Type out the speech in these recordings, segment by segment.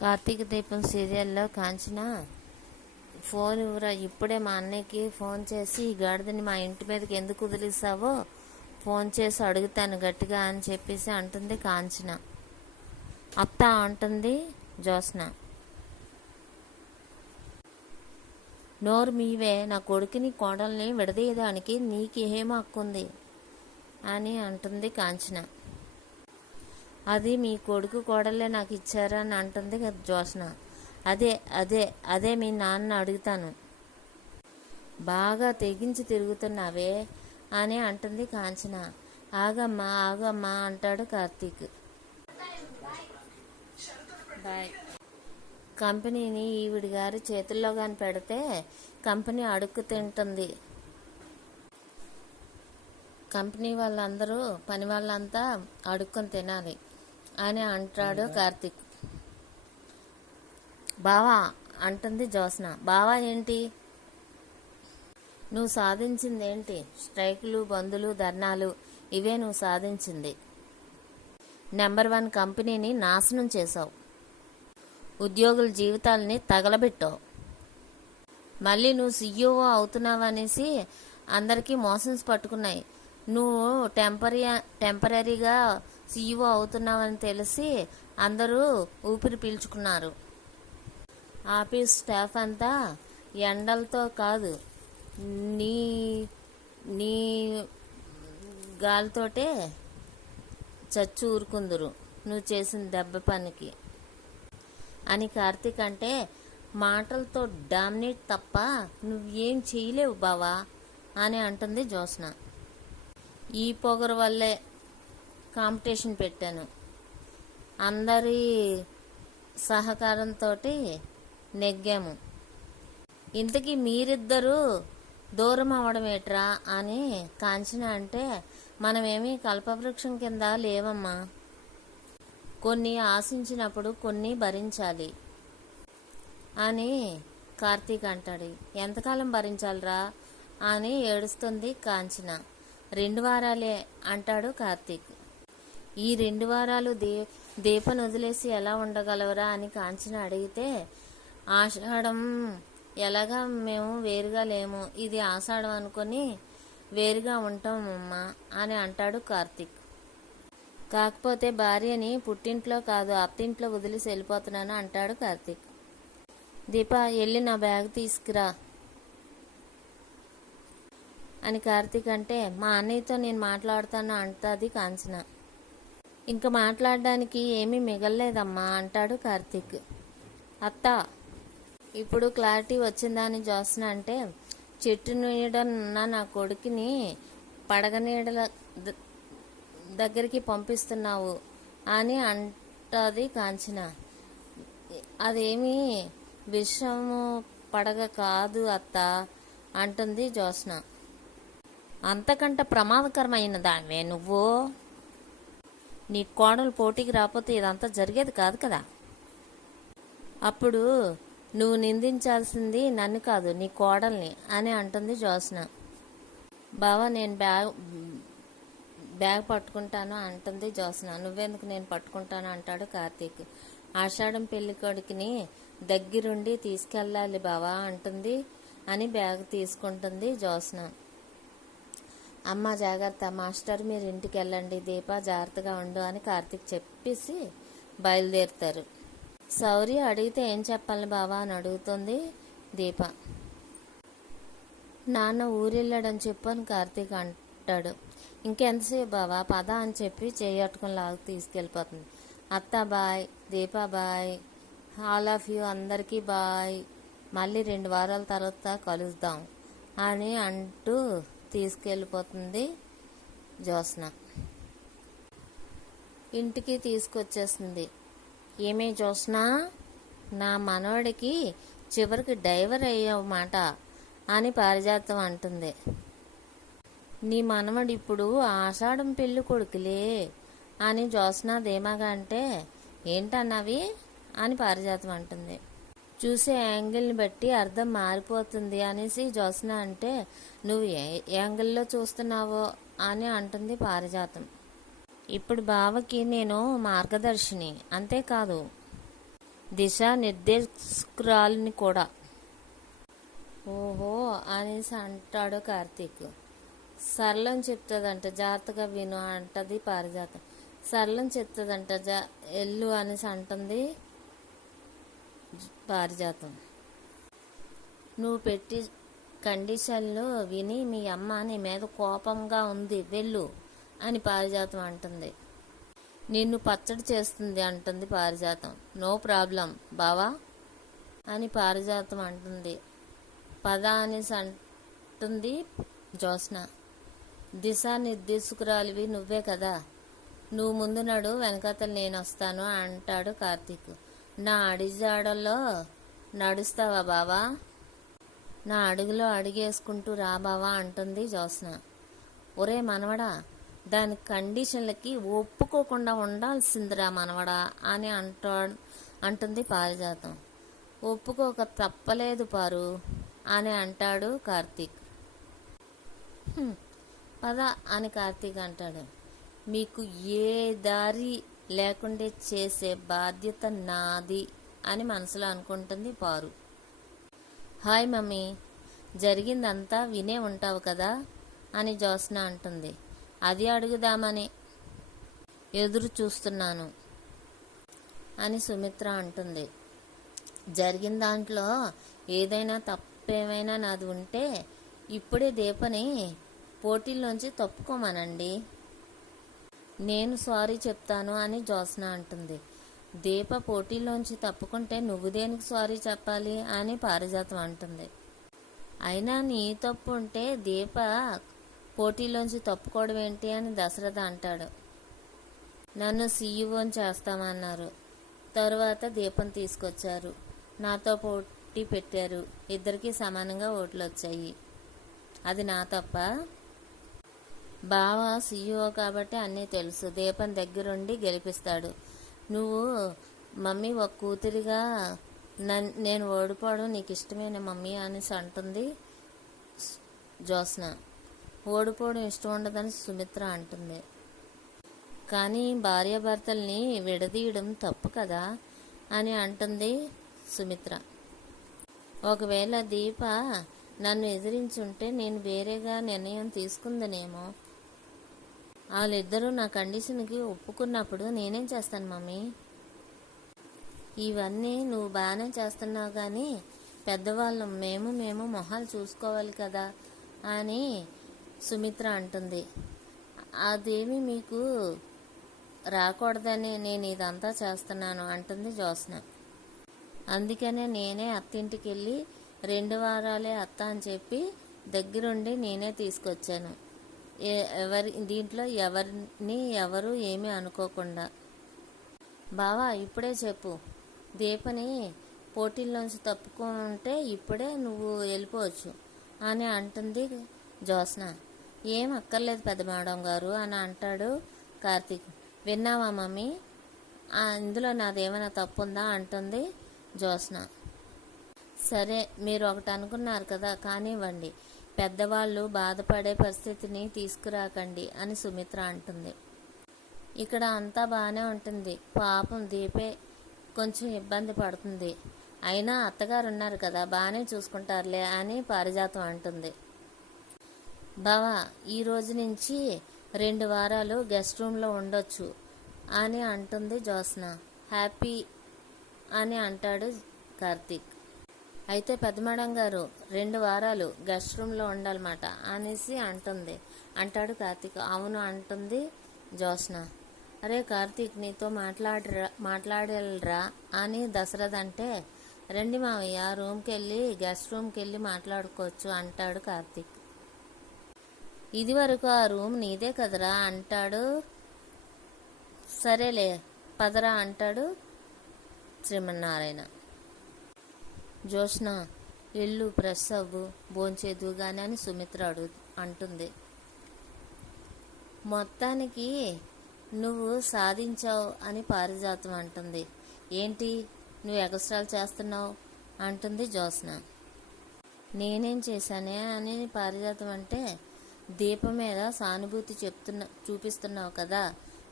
కార్తీక దీపం సీరియల్లో కాంచన ఫోన్ ఇవ్వరా, ఇప్పుడే మా అన్నయ్యకి ఫోన్ చేసి ఈ గాడిదని మా ఇంటి మీదకి ఎందుకు వదిలేసావో ఫోన్ చేసి అడుగుతాను గట్టిగా అని చెప్పేసి అంటుంది కాంచన. అత్త అంటుంది జ్యోత్స్న. నోరు మీవే, నా కొడుకుని కోడల్ని విడదీయడానికి నీకేం హక్కుంది అని అంటుంది కాంచన. అది మీ కొడుకు కోడలే నాకు ఇచ్చారని అంటుంది జ్యోత్స్న. అదే అదే అదే మీ నాన్న అడుగుతాను. బాగా తెగించి తిరుగుతున్నావే అని అంటుంది కాంచన. ఆగమ్మా ఆగమ్మా అంటాడు కార్తీక్. బాయ్. కంపెనీని ఈవిడి గారి చేతుల్లో కానీ పెడితే కంపెనీ అడుక్కు తింటుంది. కంపెనీ వాళ్ళందరూ పని వాళ్ళంతా అడుక్కొని తినాలి అని అంటాడు కార్తీక్. బావా అంటుంది జ్యోత్స్న. బావా ఏంటి నువ్వు సాధించింది ఏంటి? స్ట్రైకులు, బందులు, ధర్నాలు ఇవే నువ్వు సాధించింది. నెంబర్ 1 కంపెనీని నాశనం చేసావు. ఉద్యోగుల జీవితాలని తగలబెట్టావు. మళ్ళీ నువ్వు CEO అవుతున్నావనేసి అందరికీ మోషన్స్ పట్టుకున్నాయి. నువ్వు టెంపరీగా CEO అవుతున్నావని తెలిసి అందరూ ఊపిరి పీల్చుకున్నారు. ఆఫీస్ స్టాఫ్ అంతా ఎండలతో కాదు నీ నీ గాలితోటే చచ్చి ఊరుకుందురు నువ్వు చేసిన దెబ్బ పనికి అని కార్తీక్ అంటే, మాటలతో డామినేట్ తప్ప నువ్వేం చేయలేవు బావా అని అంటుంది జ్యోత్స్న. ఈ పొగరు వల్లే కాంపిటీషన్ పెట్టాను. అందరి సహకారంతో నెగ్గాము. ఇంతకీ మీరిద్దరూ దూరం అవడం ఏట్రా అని కాంచన అంటే, మనమేమీ కల్పవృక్షం కింద లేవమ్మా. కొన్ని ఆశించినప్పుడు కొన్ని భరించాలి అని కార్తీక్ అంటాడు. ఎంతకాలం భరించాలిరా అని ఏడుస్తుంది కాంచన. 2 వారాలే అంటాడు కార్తీక్. ఈ 2 వారాలు దీపను వదిలేసి ఎలా ఉండగలవరా అని కాంచన అడిగితే, ఆషాఢం ఎలాగా మేము వేరుగా లేము, ఇది ఆషాఢం అనుకొని వేరుగా ఉంటామమ్మా అని అంటాడు కార్తీక్. కాకపోతే భార్యని పుట్టింట్లో కాదు అత్తింట్లో వదిలేసి వెళ్ళిపోతున్నాను అంటాడు కార్తీక్. దీప వెళ్ళి నా బ్యాగ్ తీసుకురా అని కార్తీక్ అంటే, మా అన్నయ్యతో నేను మాట్లాడుతాను అంటుంది కాంచన. ఇంకా మాట్లాడడానికి ఏమీ మిగలలేదమ్మా అంటాడు కార్తీక్. అత్త ఇప్పుడు క్లారిటీ వచ్చిందని జ్యోత్స్న అంటే, చెట్టు నీడనున్న నా కొడుకుని పడగ నీడల దగ్గరికి పంపిస్తున్నావు అని అంటది కాంచన. అదేమీ విషము పడగ కాదు అత్త అంటుంది జ్యోత్స్న. అంతకంటే ప్రమాదకరమైన దానివే నువ్వు. నీ కోడలు పోటీకి రాకపోతే ఇదంతా జరిగేది కాదు కదా. అప్పుడు నువ్వు నిందించాల్సింది నన్ను కాదు నీ కోడల్ని అని అంటుంది జ్యోత్స్న. బావా నేను బ్యాగ్ పట్టుకుంటాను అంటుంది జ్యోత్స్న. నువ్వెందుకు, నేను పట్టుకుంటాను అంటాడు కార్తీక్. ఆషాఢం పెళ్లి కొడుకుని దగ్గరుండి తీసుకెళ్ళాలి బావా అంటుంది అని బ్యాగ్ తీసుకుంటుంది జ్యోత్స్న. అమ్మ జాగ్రత్త, మాస్టర్ మీరు ఇంటికి వెళ్ళండి, దీప జాగ్రత్తగా ఉండు అని కార్తీక్ చెప్పేసి బయలుదేరుతారు. శౌర్య అడిగితే ఏం చెప్పాలి బావా అని అడుగుతుంది దీప. నాన్న ఊరెళ్ళాడని చెప్పు అని కార్తీక్ అంటాడు. ఇంకెంతసేపు బావా పద అని చెప్పి చేయట్టుకుని లాగు తీసుకెళ్ళిపోతుంది. అత్త bye, Deepa bye, all of you అందరికీ బాయ్, మళ్ళీ 2 వారాల తర్వాత కలుద్దాం అని అంటూ తీసుకెళ్ళిపోతుంది జ్యోత్స్న. ఇంటికి తీసుకొచ్చేస్తుంది. ఏమే జ్యోత్స్న, నా మనవడికి చివరికి డైవర్ అయ్యావన్నమాట అని పారిజాతం అంటుంది. నీ మనవడు ఇప్పుడు ఆషాఢం పెళ్లి కొడుకులే అని జ్యోత్స్న ధీమాగా అంటే, ఏంటన్నవి అని పారిజాతం అంటుంది. చూసే యాంగిల్ని బట్టి అర్థం మారిపోతుంది అనేసి జ్యోత్స్న అంటే, నువ్వు ఏ యాంగిల్లో చూస్తున్నావో అని అంటుంది పారిజాతం. ఇప్పుడు బావకి నేను మార్గదర్శిని, అంతేకాదు దిశానిర్దేశకురాలిని కూడా. ఓహో అనేసి అంటాడు కార్తీక్. సరళం చెప్తుందంట, జాగ్రత్తగా విను అంటది పారిజాతం. సరళం చెప్తుందంట, ఎల్లు అనేసి అంటుంది పారిజాతం. నువ్వు పెట్టి కండిషన్లు విని మీ అమ్మ నీ మీద కోపంగా ఉంది, వెళ్ళు అని పారిజాతం అంటుంది. నిన్ను పచ్చడి చేస్తుంది అంటుంది పారిజాతం. నో ప్రాబ్లం బావా అని పారిజాతం అంటుంది. పద అనేసి అంటుంది జ్యోత్స్న. దిశానిర్దేశకురాలివి నువ్వే కదా, నువ్వు ముందు నడు, వెనకాతలు నేను వస్తాను అంటాడు కార్తీక్. నా అడిజాడల్లో నడుస్తావా బావా, నా అడుగులో అడిగేసుకుంటూ రా బావా అంటుంది జ్యోత్స్న. ఒరే మనవడా, దాని కండిషన్లకి ఒప్పుకోకుండా ఉండాల్సిందిరా మనవడా అని అంటుంది పారిజాతం. ఒప్పుకోక తప్పలేదు పారు అని అంటాడు కార్తీక్. పద అని కార్తీక్ అంటాడు. మీకు ఏ దారి లేకుండా చేసే బాధ్యత నాది అని మనసులో అనుకుంటుంది పారు. హాయ్ మమ్మీ, జరిగిందంతా వినే ఉంటావు కదా అని జ్యోత్స్న అంటుంది. అది అడుగుదామని ఎదురు చూస్తున్నాను అని సుమిత్ర అంటుంది. జరిగిన దాంట్లో ఏదైనా తప్పేమైనా నాది ఉంటే ఇప్పుడే దీపని పోటీల్లోంచి తప్పుకోమనండి, నేను సారీ చెప్తాను అని జ్యోత్స్న అంటుంది. దీప పోటీల్లోంచి తప్పుకుంటే నువ్వు దేనికి సారీ చెప్పాలి అని పారిజాతం అంటుంది. అయినా నీ తప్పు ఉంటే దీప పోటీలోంచి తప్పుకోవడం ఏంటి అని దశరథ అంటాడు. నన్ను సీఈఓని చేస్తామన్నారు, తరువాత దీపం తీసుకొచ్చారు, నాతో పోటీ పెట్టారు, ఇద్దరికీ సమానంగా ఓట్లు వచ్చాయి, అది నా తప్ప? బావ సీఈఓ కాబట్టి అన్నీ తెలుసు, దీపం దగ్గరుండి గెలిపిస్తాడు. నువ్వు మమ్మీ ఒక కూతురిగా నేను ఓడిపోవడం నీకు ఇష్టమైన మమ్మీ అనేసి అంటుంది జ్యోత్స్న. ఓడిపోవడం ఇష్టం ఉండదని సుమిత్ర అంటుంది. కానీ భార్యాభర్తల్ని విడదీయడం తప్పు కదా అని అంటుంది సుమిత్ర. ఒకవేళ దీప నన్ను ఎదిరించుంటే నేను వేరేగా నిర్ణయం తీసుకుందనేమో. వాళ్ళిద్దరూ నా కండిషన్కి ఒప్పుకున్నప్పుడు నేనేం చేస్తాను మమ్మీ? ఇవన్నీ నువ్వు బాగానే చేస్తున్నావు, కానీ పెద్దవాళ్ళం మేము మొహాలు చూసుకోవాలి కదా అని సుమిత్ర అంటుంది. అదేమి మీకు రాకూడదని నేను ఇదంతా చేస్తున్నాను అంటుంది జ్యోత్స్న. అందుకనే నేనే అత్తింటికి వెళ్ళి 2 వారాలే అత్త అని చెప్పి దగ్గరుండి నేనే తీసుకొచ్చాను, దీంట్లో ఎవరు ఏమీ అనుకోకుండా. బావా ఇప్పుడే చెప్పు, దీపని పోటీల్లోంచి తప్పుకుంటే ఇప్పుడే నువ్వు వెళ్ళిపోవచ్చు అని అంటుంది జ్యోత్స్న. ఏం అక్కర్లేదు పెద్ద మేడం గారు అని అంటాడు కార్తీక్. విన్నావా మమ్మీ, ఇందులో నాదేమైనా తప్పుందా అంటుంది జ్యోత్స్న. సరే మీరు ఒకటి అనుకున్నారు కదా, కానివ్వండి, పెద్దవాళ్ళు బాధపడే పరిస్థితిని తీసుకురాకండి అని సుమిత్ర అంటుంది. ఇక్కడ అంతా బాగానే ఉంటుంది, పాపం దీపే కొంచెం ఇబ్బంది పడుతుంది, అయినా అత్తగారు ఉన్నారు కదా బాగానే చూసుకుంటారులే అని పారిజాతం అంటుంది. బావా ఈ రోజు నుంచి 2 వారాలు గెస్ట్ రూమ్లో ఉండొచ్చు అని అంటుంది జ్యోత్స్న. హ్యాపీ అని అంటాడు కార్తీక్. అయితే పెద్ద మేడం గారు 2 వారాలు గెస్ట్ రూమ్లో ఉండాలన్నమాట అనేసి అంటాడు కార్తీక్. అవును అంటుంది జ్యోత్స్న. అరే కార్తీక్ నీతో మాట్లాడరా అని దశరథ్ అంటే, రండి మావయ్య రూమ్కి వెళ్ళి గెస్ట్ రూమ్కి వెళ్ళి మాట్లాడుకోవచ్చు అంటాడు కార్తీక్. ఇది వరకు ఆ రూమ్ నీదే కదరా అంటాడు. సరేలే పదరా అంటాడు శ్రీమన్నారాయణ. జ్యోత్స్న ఇల్లు ఫ్రెష్ అవ్వు, భోంచేదు గాని అని సుమిత్ర అంటుంది. మొత్తానికి నువ్వు సాధించావు అని పారిజాతం అంటుంది. ఏంటి నువ్వు ఎగస్ట్రాలు చేస్తున్నావు అంటుంది జ్యోత్స్న. నేనేం చేశానే అని పారిజాతం అంటే, దీపం మీద సానుభూతి చూపిస్తున్నావు కదా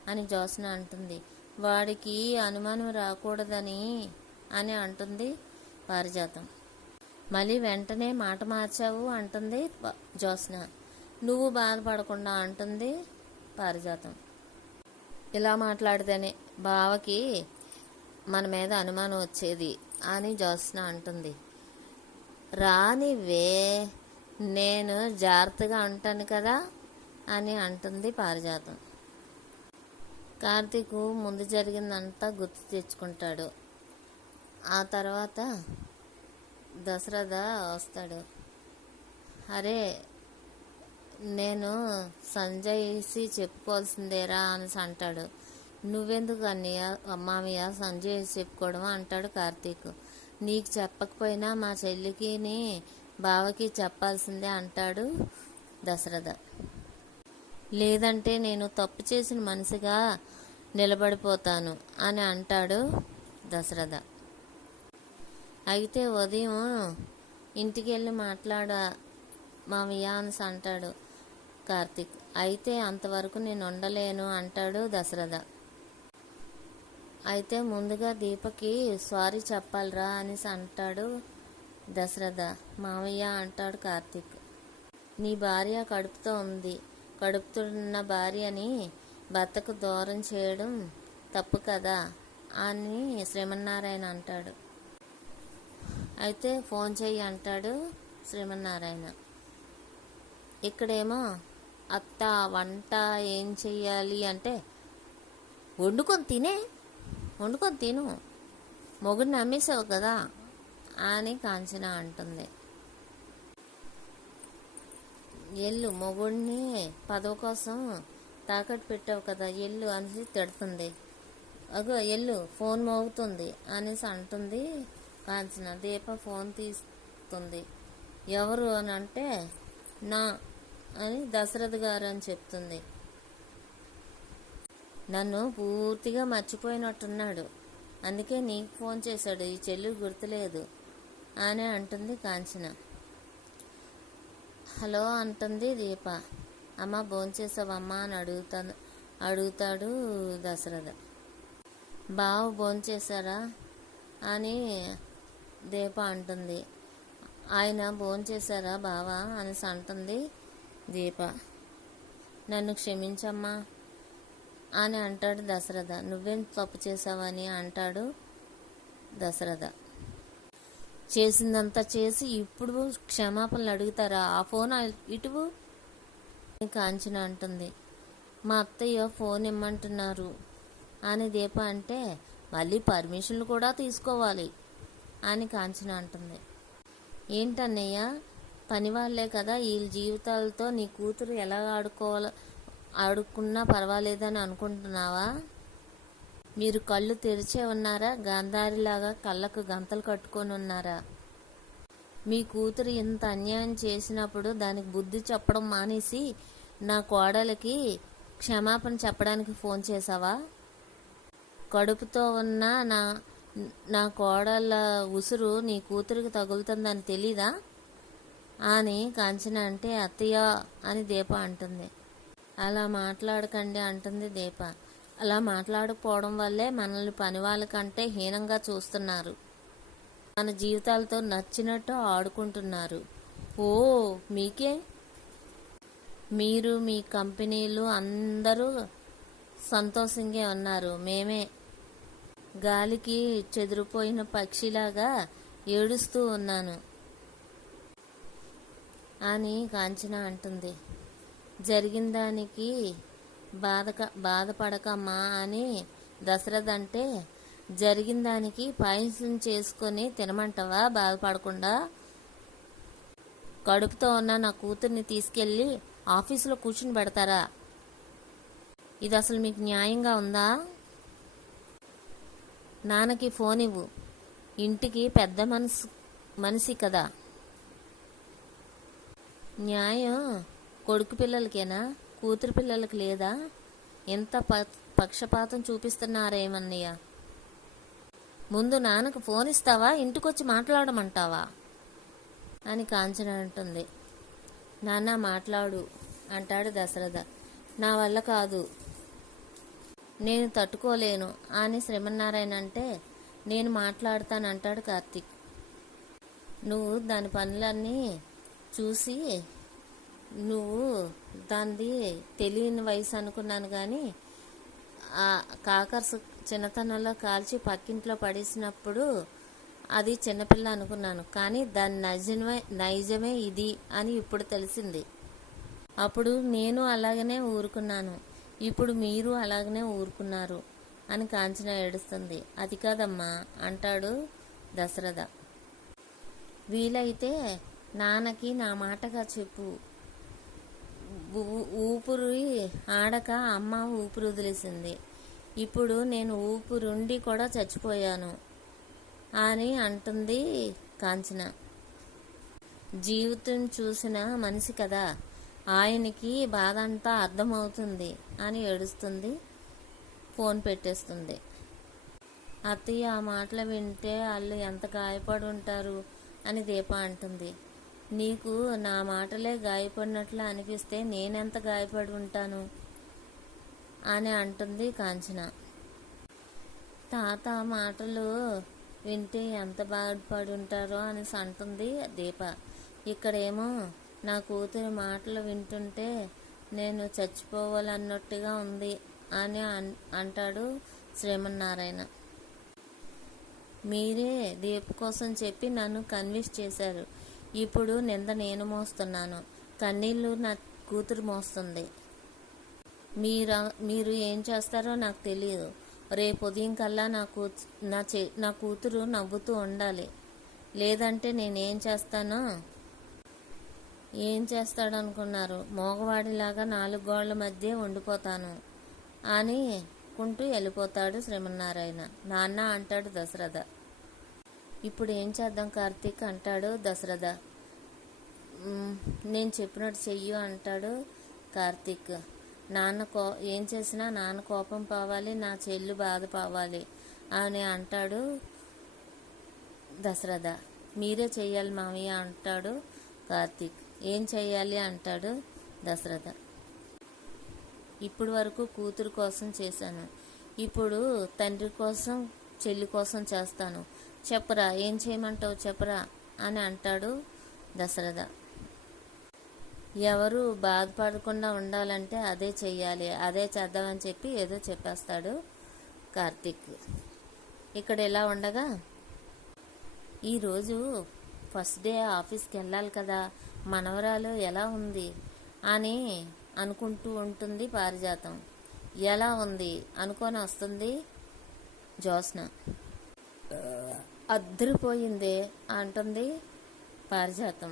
అని జ్యోత్స్న అంటుంది. వాడికి అనుమానం రాకూడదని అని అంటుంది పారిజాతం. మళ్ళీ వెంటనే మాట మార్చావు అంటుంది జ్యోత్స్న. నువ్వు బాధపడకుండా అంటుంది పారిజాతం. ఇలా మాట్లాడితేనే బావకి మన మీద అనుమానం వచ్చేది అని జ్యోత్స్న అంటుంది. రానివే, నేను జాగ్రత్తగా ఉంటాను కదా అని అంటుంది పారిజాతం. కార్తీక్ ముందు జరిగిందంతా గుర్తు తెచ్చుకుంటాడు. ఆ తర్వాత దశరథ వస్తాడు. అరే, నేను సంజయ్సి చెప్పుకోవాల్సిందేరా అని అంటాడు. నువ్వెందుకు అన్నయ్య మామయ్య సంజయ్ చెప్పుకోవడం అంటాడు కార్తీక్. నీకు చెప్పకపోయినా మా చెల్లికి బావకి చెప్పాల్సిందే అంటాడు దశరథ. లేదంటే నేను తప్పు చేసిన మనిషిగా నిలబడిపోతాను అని అంటాడు దశరథ. అయితే ఉదయం ఇంటికి వెళ్ళి మామయ్య అని అంటాడు కార్తీక్. అయితే అంతవరకు నేను ఉండలేను అంటాడు దశరథ. అయితే ముందుగా దీపకి సారీ చెప్పాలిరా అని అంటాడు దశరథ. మామయ్య అంటాడు కార్తీక్. నీ భార్య కడుపుతున్న భార్యని భర్తకు దూరం చేయడం తప్పు కదా అని శ్రీమన్నారాయణ అంటాడు. అయితే ఫోన్ చెయ్యి అంటాడు శ్రీమన్నారాయణ. ఇక్కడేమో అత్త వంట ఏం చెయ్యాలి అంటే వండుకొని తిను, మొగుడిని అమ్మేసావు కదా అని కాంచన అంటుంది. ఎల్లు, మొగుడిని పదవి కోసం తాకట్టు పెట్టావు కదా, ఎల్లు అనేసి తిడుతుంది. అగో ఎల్లు, ఫోన్ మోగుతుంది అనేసి అంటుంది కాంచన. దీప ఫోన్ తీస్తుంది. ఎవరు అని అంటే నా అని దశరథ్ గారు అని చెప్తుంది. నన్ను పూర్తిగా మర్చిపోయినట్టున్నాడు, అందుకే నీకు ఫోన్ చేశాడు, ఈ చెల్లి గుర్తులేదు అని అంటుంది కాంచన. హలో అంటుంది దీప. అమ్మ భోంచేసావమ్మా అని అడుగుతాడు దశరథ. బావ భోంచేశారా అని దీప అంటుంది. ఆయన భోంచేశారా బావా అని అంటుంది దీప. నన్ను క్షమించమ్మా అని అంటాడు దశరథ. నువ్వేం తప్పు చేసావని అంటాడు దశరథ. చేసిందంతా చేసి ఇప్పుడు క్షమాపణలు అడుగుతారా, ఆ ఫోన్ ఇటువు కాంచన అంటుంది. మా అత్తయ్య ఫోన్ ఇమ్మంటున్నారు అని దీప అంటే మళ్ళీ పర్మిషన్లు కూడా తీసుకోవాలి అని కాంచన అంటుంది. ఏంటన్నయ్య, పని వాళ్ళే కదా, వీళ్ళ జీవితాలతో నీ కూతురు ఎలా ఆడుకున్నా పర్వాలేదని అనుకుంటున్నావా? మీరు కళ్ళు తెరిచే ఉన్నారా, గాంధారిలాగా కళ్ళకు గంతలు కట్టుకొని ఉన్నారా? మీ కూతురు ఇంత అన్యాయం చేసినప్పుడు దానికి బుద్ధి చెప్పడం మానేసి నా కోడలికి క్షమాపణ చెప్పడానికి ఫోన్ చేసావా? కడుపుతో ఉన్న నా కోడళ్ళ ఉసురు నీ కూతురికి తగులుతుందని తెలీదా అని కాంచన అంటే అత్తయ్య అని దీప అంటుంది. అలా మాట్లాడకండి అంటుంది దీప. అలా మాట్లాడకపోవడం వల్లే మనల్ని పని వాళ్ళ కంటే హీనంగా చూస్తున్నారు, మన జీవితాలతో నచ్చినట్టు ఆడుకుంటున్నారు. ఓ మీకే, మీరు మీ కంపెనీలు అందరూ సంతోషంగా ఉన్నారు, మేమే గాలికి చెదిరిపోయిన పక్షిలాగా ఏడుస్తూ ఉన్నాను అని కాంచన అంటుంది. జరిగిన దానికి బాధపడకమ్మా అని దశరథ్ అంటే, జరిగిన దానికి పాయసం చేసుకొని తినమంటావా బాధపడకుండా? కడుపుతో ఉన్న నా కూతుర్ని తీసుకెళ్ళి ఆఫీసులో కూర్చుని పెడతారా? ఇది అసలు మీకు న్యాయంగా ఉందా? నాన్నకి ఫోన్ ఇవ్వు, ఇంటికి పెద్ద మనిషి కదా. న్యాయం కొడుకు పిల్లలకేనా, కూతురు పిల్లలకి లేదా? ఎంత పక్షపాతం చూపిస్తున్నారేమన్నయ్య. ముందు నాన్నకు ఫోన్ ఇస్తావా, ఇంటికొచ్చి మాట్లాడమంటావా అని కాంచన అంటుంది. నాన్న మాట్లాడు అంటాడు దశరథ. నా వల్ల కాదు, నేను తట్టుకోలేను అని శ్రీమన్నారాయణ అంటే, నేను మాట్లాడతానంటాడు కార్తీక్. నువ్వు దాని పనులన్నీ చూసి నువ్వు దానిది తెలియని వయసు అనుకున్నాను, కానీ ఆ కాకర్స్ చిన్నతనంలో కాల్చి పక్కింట్లో పడేసినప్పుడు అది చిన్నపిల్ల అనుకున్నాను, కానీ దాని నైజమే ఇది అని ఇప్పుడు తెలిసింది. అప్పుడు నేను అలాగనే ఊరుకున్నాను, ఇప్పుడు మీరు అలాగనే ఊరుకున్నారు అని కాంచన ఏడుస్తుంది. అది కాదమ్మా అంటాడు దశరథ. వీలైతే నాన్నకి నా మాటగా చెప్పు. ఊపిరి ఆడక అమ్మ ఊపిరి వదిలేసింది, ఇప్పుడు నేను ఊపిరుండి కూడా చచ్చిపోయాను అని అంటుంది కాంచన. జీవితం చూసిన మనిషి కదా, ఆయనకి బాధ అంతా అర్థమవుతుంది అని ఏడుస్తుంది. ఫోన్ పెట్టేస్తుంది. అత్తయ్య ఆ మాటలు వింటే వాళ్ళు ఎంత గాయపడి ఉంటారు అని దీప అంటుంది. నీకు నా మాటలే గాయపడినట్లు అనిపిస్తే నేనెంత గాయపడి ఉంటాను అని అంటుంది కాంచన. తాత మాటలు వింటే ఎంత బాధపడి ఉంటారో అనేసి అంటుంది దీప. ఇక్కడేమో నా కూతురి మాటలు వింటుంటే నేను చచ్చిపోవాలన్నట్టుగా ఉంది అని అంటాడు శ్రీమన్నారాయణ. మీరే దీప కోసం చెప్పి నన్ను కన్విన్స్ చేశారు, ఇప్పుడు నింద నేను మోస్తున్నాను, కన్నీళ్ళు నా కూతురు మోస్తుంది. మీరు ఏం చేస్తారో నాకు తెలియదు. రేపు ఉదయం కల్లా నా కూతురు నవ్వుతూ ఉండాలి, లేదంటే నేనేం చేస్తానో. ఏం చేస్తాడనుకున్నారు? మోగవాడిలాగా 4 గోళ్ల మధ్య ఉండిపోతాను అని కుంటూ వెళ్ళిపోతాడు శ్రీమన్నారాయణ. నాన్న అంటాడు దశరథ. ఇప్పుడు ఏం చేద్దాం కార్తీక్ అంటాడు దశరథ. నేను చెప్పినట్టు చెయ్యు అంటాడు కార్తీక్. ఏం చేసినా నాన్న కోపం పోవాలి, నా చెల్లు బాధ పోవాలి అని అంటాడు దశరథ. మీరే చెయ్యాలి మామయ్య అంటాడు కార్తీక్. ఏం చెయ్యాలి అంటాడు దశరథ. ఇప్పుడు వరకు కూతురు కోసం చేశాను, ఇప్పుడు తండ్రి కోసం చెల్లి కోసం చేస్తాను. చెప్పరా, ఏం చేయమంటావు చెప్పరా అని అంటాడు దశరథ. ఎవరు బాధపడకుండా ఉండాలంటే అదే చెయ్యాలి, అదే చేద్దామని చెప్పి ఏదో చెప్పేస్తాడు కార్తీక్. ఇక్కడ ఎలా ఉండగా ఈరోజు ఫస్ట్ డే ఆఫీస్కి వెళ్ళాలి కదా, మనవరాలు ఎలా ఉంది అని అనుకుంటూ ఉంటుంది పారిజాతం. ఎలా ఉంది అనుకొని వస్తుంది జ్యోత్స్న. అద్దరిపోయిందే అంటుంది పారిజాతం.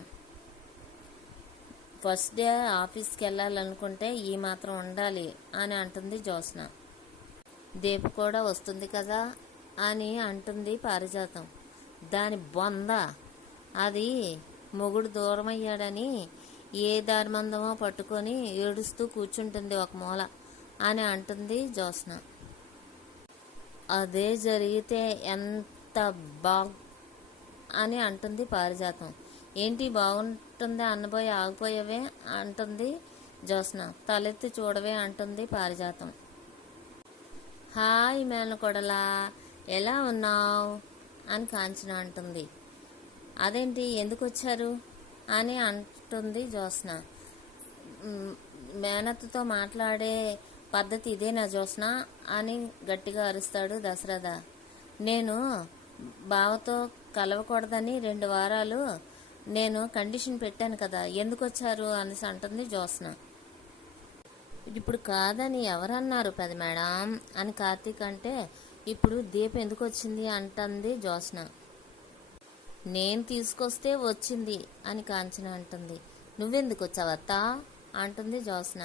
ఫస్ట్ డే ఆఫీస్కి వెళ్ళాలనుకుంటే ఈ మాత్రం ఉండాలి అని అంటుంది జ్యోత్స్న. దీప కూడా వస్తుంది కదా అని అంటుంది పారిజాతం. దాని బొంద, అది మొగుడు దూరమయ్యాడని ఏ దారిమందమో పట్టుకొని ఏడుస్తూ కూర్చుంటుంది ఒక మూల అని అంటుంది జ్యోత్స్న. అదే జరిగితే ఎంత అని అంటుంది పారిజాతం. ఏంటి బాగుంటుంది అన్నబోయి ఆగిపోయావే అంటుంది జ్యోత్స్న. తలెత్తి చూడవే అంటుంది పారిజాతం. హాయ్ మేనకోడలా, ఎలా ఉన్నావు అని కాంచన అంటుంది. అదేంటి ఎందుకు వచ్చారు అని అంటుంది జ్యోత్స్న. మేనత్తతో మాట్లాడే పద్ధతి ఇదేనా జ్యోత్స్న అని గట్టిగా అరుస్తాడు దశరథ. నేను బావతో కలవకూడదని 2 వారాలు నేను కండిషన్ పెట్టాను కదా, ఎందుకు వచ్చారు అనేసి అంటుంది జ్యోత్స్న. ఇప్పుడు కాదని ఎవరన్నారు పెద్ద మేడం అని కార్తీక్ అంటే, ఇప్పుడు దీప ఎందుకు వచ్చింది అంటుంది జ్యోత్స్న. నేను తీసుకొస్తే వచ్చింది అని కాంచన అంటుంది. నువ్వెందుకు వచ్చావత్తా అంటుంది జ్యోత్స్న.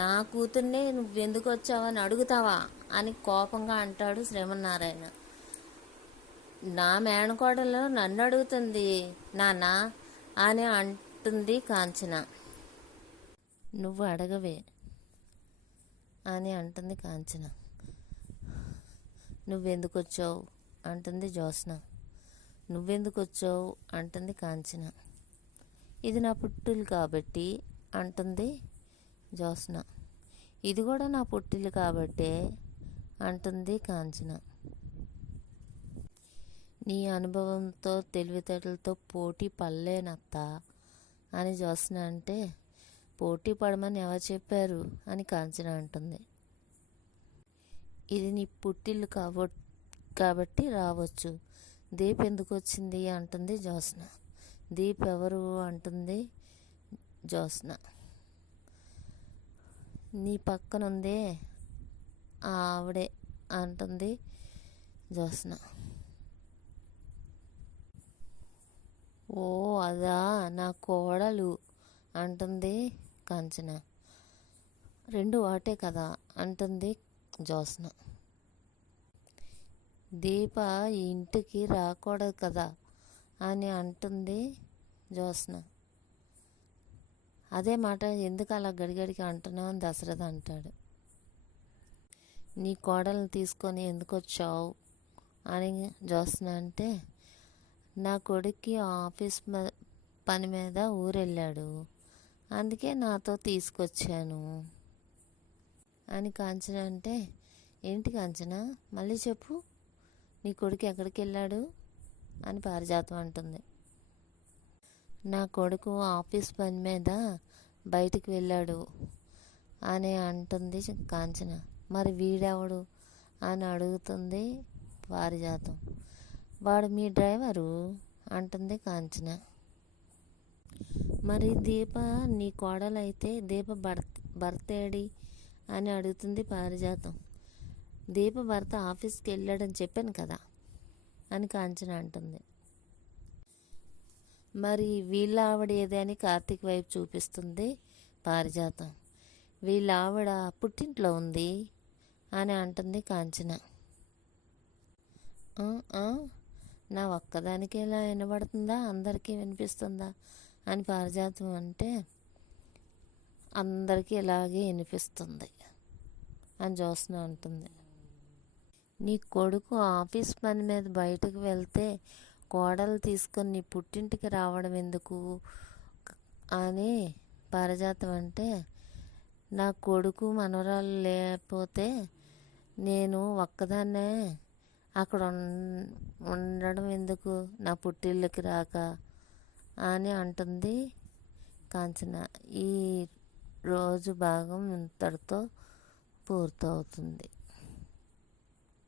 నా కూతుర్నే నువ్వెందుకు వచ్చావని అడుగుతావా అని కోపంగా అంటాడు శ్రీమన్నారాయణ. నా మేనకోడలు నన్ను అడుగుతుంది నాన్న అని అంటుంది కాంచన. నువ్వు అడగవే అని అంటుంది కాంచన. నువ్వెందుకు వచ్చావు అంటుంది జ్యోత్స్న. నువ్వెందుకు వచ్చావు అంటుంది కాంచన. ఇది నా పుట్టిల్లు కాబట్టి అంటుంది జ్యోత్స్న. ఇది కూడా నా పుట్టిల్లు కాబట్టే అంటుంది కాంచన. నీ అనుభవంతో తెలివితేటలతో పోటీ పడలేనత్త అని జ్యోత్స్న అంటే, పోటీ పడమని ఎవరు చెప్పారు అని కాంచన అంటుంది. ఇది నీ పుట్టిల్లు కాబట్టి రావచ్చు. దీప్ ఎందుకు వచ్చింది అంటుంది జ్యోత్స్న. దీప్ ఎవరు అంటుంది జ్యోత్స్న. నీ పక్కనుందే ఆవిడే అంటుంది జ్యోత్స్న. ఓ అదా నా కోడలు అంటుంది కాంచన. రెండు వాటే కదా అంటుంది జ్యోత్స్న. దీప ఈ ఇంటికి రాకూడదు కదా అని అంటుంది జ్యోత్స్న. అదే మాట ఎందుకు అలా గడిగడికి అంటున్నావు అని దశరథ అంటాడు. నీ కోడల్ని తీసుకొని ఎందుకు వచ్చావు అని జ్యోత్స్న అంటే, నా కొడుక్కి ఆఫీస్ పని మీద ఊరెళ్ళాడు, అందుకే నాతో తీసుకొచ్చాను అని కాంచన అంటే, ఏంటి కాంచన మళ్ళీ చెప్పు, నీ కొడుకు ఎక్కడికి వెళ్ళాడు అని పారిజాతం అంటుంది. నా కొడుకు ఆఫీస్ పని మీద బయటికి వెళ్ళాడు అని అంటుంది కాంచన. మరి వీడెవడు అని అడుగుతుంది పారిజాతం. వాడు మీ డ్రైవరు అంటుంది కాంచన. మరి దీప నీ కోడలైతే దీప భర్తేడి అని అడుగుతుంది పారిజాతం. దీప భర్త ఆఫీస్కి వెళ్ళాడని చెప్పాను కదా అని కాంచన అంటుంది. మరి వీళ్ళ ఆవిడ ఏదే అని కార్తీక్ వైపు చూపిస్తుంది పారిజాతం. వీళ్ళ ఆవిడ పుట్టింట్లో ఉంది అని అంటుంది కాంచన. నా ఒక్కదానికి ఇలా వినబడుతుందా అందరికీ వినిపిస్తుందా అని పారిజాతం అంటే, అందరికీ ఇలాగే వినిపిస్తుంది అని జ్యోత్స్న అంటుంది. నీ కొడుకు ఆఫీస్ పని మీద బయటకు వెళ్తే కోడలు తీసుకొని నీ పుట్టింటికి రావడం ఎందుకు అని పారిజాతం అంటే, నా కొడుకు మనవరాలు లేకపోతే నేను ఒక్కదాన్నే అక్కడ ఉండడం ఎందుకు నా పుట్టిళ్ళకి రాక అని అంటుంది కాంచన. ఈ రోజు భాగం ఇంతటితో పూర్తవుతుంది.